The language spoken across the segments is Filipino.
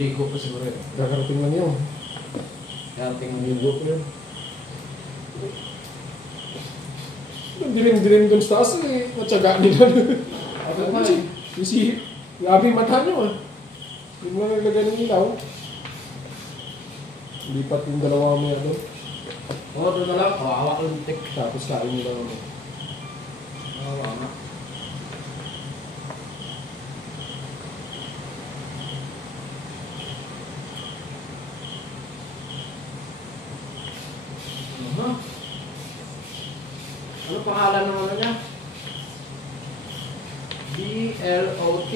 Ligo pa siguro yun. Kakarating lang yun. Karating ang Ligo pa yun. Dilim-dilim dun sa taas eh. Matyaga nila. Ako pa eh. Kasi, grabe mata nyo ah. Yung mga naglagay ng ilaw. Lipat yung dalawa mo yan doon. Oo, doon na lang. Kawawa ko yung tek. Tapos kain nila naman. Kawawa nga. Ano pangalan ng ano niya? BLOT.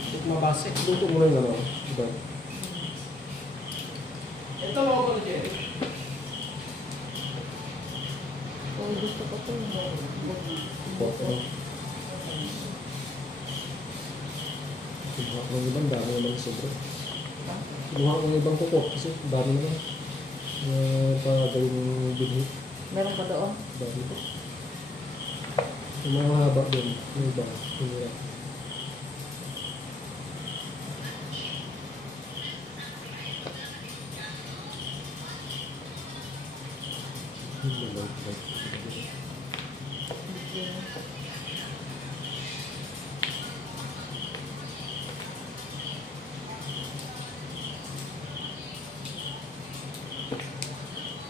Ito mabase. Luto mo lang gano'n. Diba? Ito logo ni Jerry. Kung gusto ko ito, Boto. Kinuha ko ng ibang dami naman sobra. Kinuha ko ng ibang kuko kasi dami naman. Pagawin yung binhi. meron ka doon. Dami ko. Yung mga haba doon. Yung iba. Yung iba.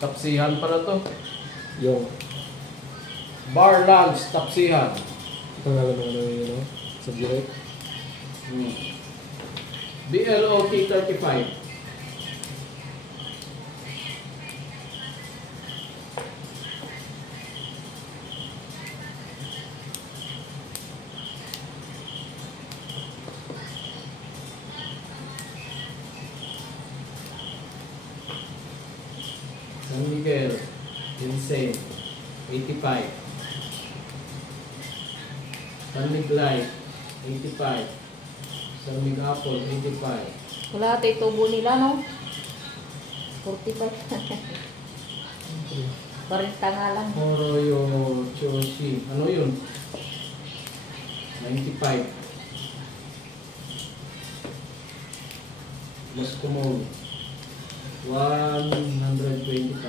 Tapsihan pala to. Yung Bar lunch, tapsihan. pangalan ng ano yun, no? Sa direct. BLOT 35. San Miguel, Insane, 85. San Miglay, 85. San Migapol, 85. Wala ito tubo nila, no? 45. Parinta nga lang. Moroyo, Choshi, ano yun? 95. Moscow, 125.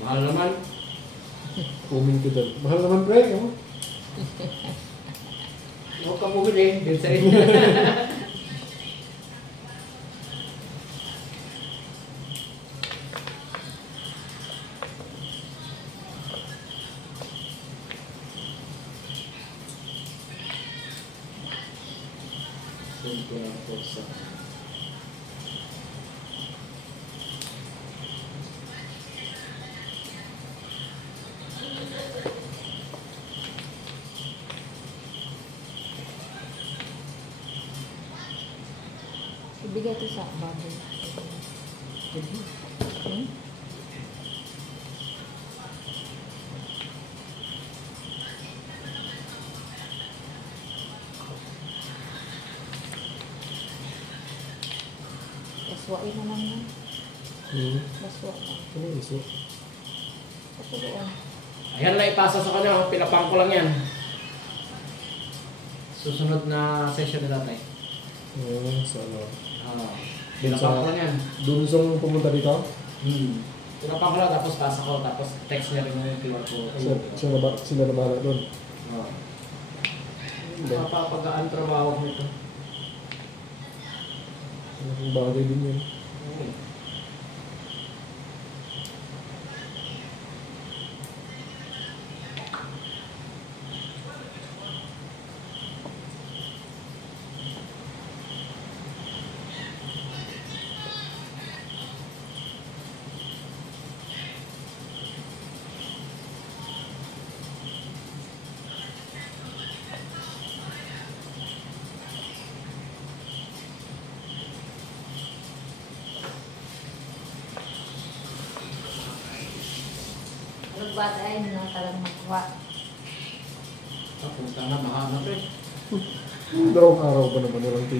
Mahal naman. Kuming ko doon. Mahal naman pre, no? Huwag ka bumili, din sa inyo. Ibigay ito sa baboy. Hmm? Kaswain na lang yan. Kaswa na. Ano yung iso? Ito doon. Ayan lang ipasa sa kanya, pinapang ko lang yan. Susunod na session nila tayo. Sa ano? Pinapang ko lang yan. Doon sa pumunta dito? Pinapang ko lang, tapos pasa ko, tapos text niya rin yung QR code. Sila na bahala doon. Mapapagaan trabaho ko ito. Ang bagay din yun. Bagay na talagang magkuha. Tapos na mahanap eh. Dalawang araw pa naman walang TV.